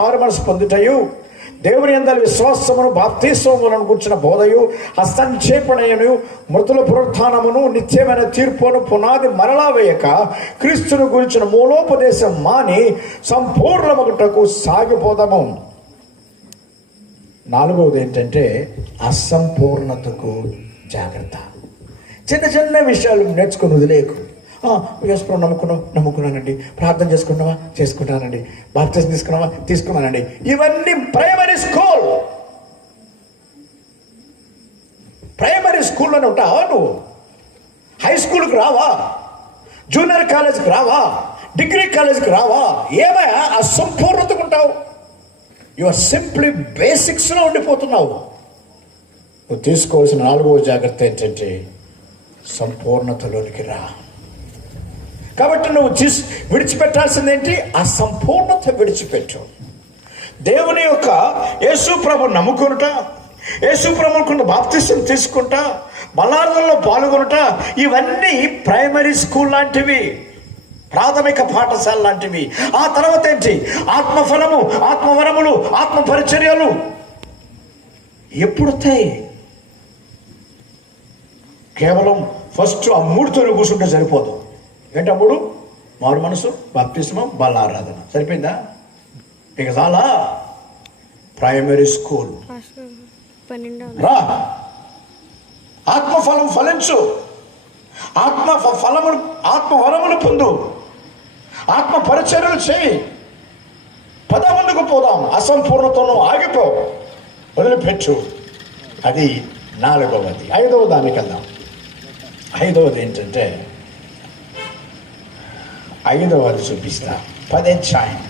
మారు మనసు పొందుటయు. దేవుని అందరి విశ్వాసమును బాప్తీస్వములను కూర్చున్న బోధయు హస్తంక్షేపణయను మృతుల పునరుత్నమును నిత్యమైన తీర్పును పునాది మరలా వేయక క్రీస్తును గురించిన మూలోపదేశం మాని సంపూర్ణమగుటకు సాగిపోదాము. నాలుగవది ఏంటంటే అసంపూర్ణతకు జాగ్రత్త. చిన్న చిన్న విషయాలు నేర్చుకుని వదిలేకు వేసుకున్నాం నమ్ముకున్నాం నమ్ముకున్నానండి. ప్రార్థన చేసుకున్నావా చేసుకుంటానండి. బాప్తిజం తీసుకున్నావా? తీసుకున్నానండి. ఇవన్నీ ప్రైమరీ స్కూల్. ప్రైమరీ స్కూల్లోనే ఉంటావా నువ్వు? హై స్కూల్కి రావా? జూనియర్ కాలేజ్కి రావా? డిగ్రీ కాలేజ్కి రావా? ఏమయ్యా? సంపూర్ణతకు ఉంటావు. యువర్ సింప్లీ బేసిక్స్లో ఉండిపోతున్నావు. నువ్వు తీసుకోవాల్సిన నాలుగవ జాగ్రత్త ఏంటంటే సంపూర్ణతలోనికి రా. కాబట్టి నువ్వు తీసి విడిచిపెట్టాల్సింది ఏంటి ఆ సంపూర్ణత విడిచిపెట్టు. దేవుని యొక్క యేసు ప్రభు నమ్ముకునుట యేసు ప్రభుకున్న బాప్తిష్టం తీసుకుంటా బలార్థంలో పాల్గొనుట ఇవన్నీ ప్రైమరీ స్కూల్ లాంటివి ప్రాథమిక పాఠశాల లాంటివి. ఆ తర్వాత ఏంటి? ఆత్మఫలము ఆత్మవరములు ఆత్మ పరిచర్యలు ఎప్పుడు కేవలం ఫస్ట్ ఆ మూడుతో కూర్చుంటే సరిపోదు. ఏంటి అప్పుడు మారు మనసు బాప్తిస్మం బలారాధన. సరిపోయిందా? ఇక చాలా. ప్రైమరీ స్కూల్ రా. ఆత్మఫలం ఫలించు. ఆత్మ ఫలములు ఆత్మ వరములు పొందు. ఆత్మ పరిచర్యలు చేయి. పద ముందుకు పోదాం. అసంపూర్ణతను ఆగిపో. వదిలిపెట్టు. అది నాలుగవది. ఐదవ దానికి వెళ్దాం ఐదవది ఏంటంటే ఐదవది చూపిస్తా. పదే ఛాయం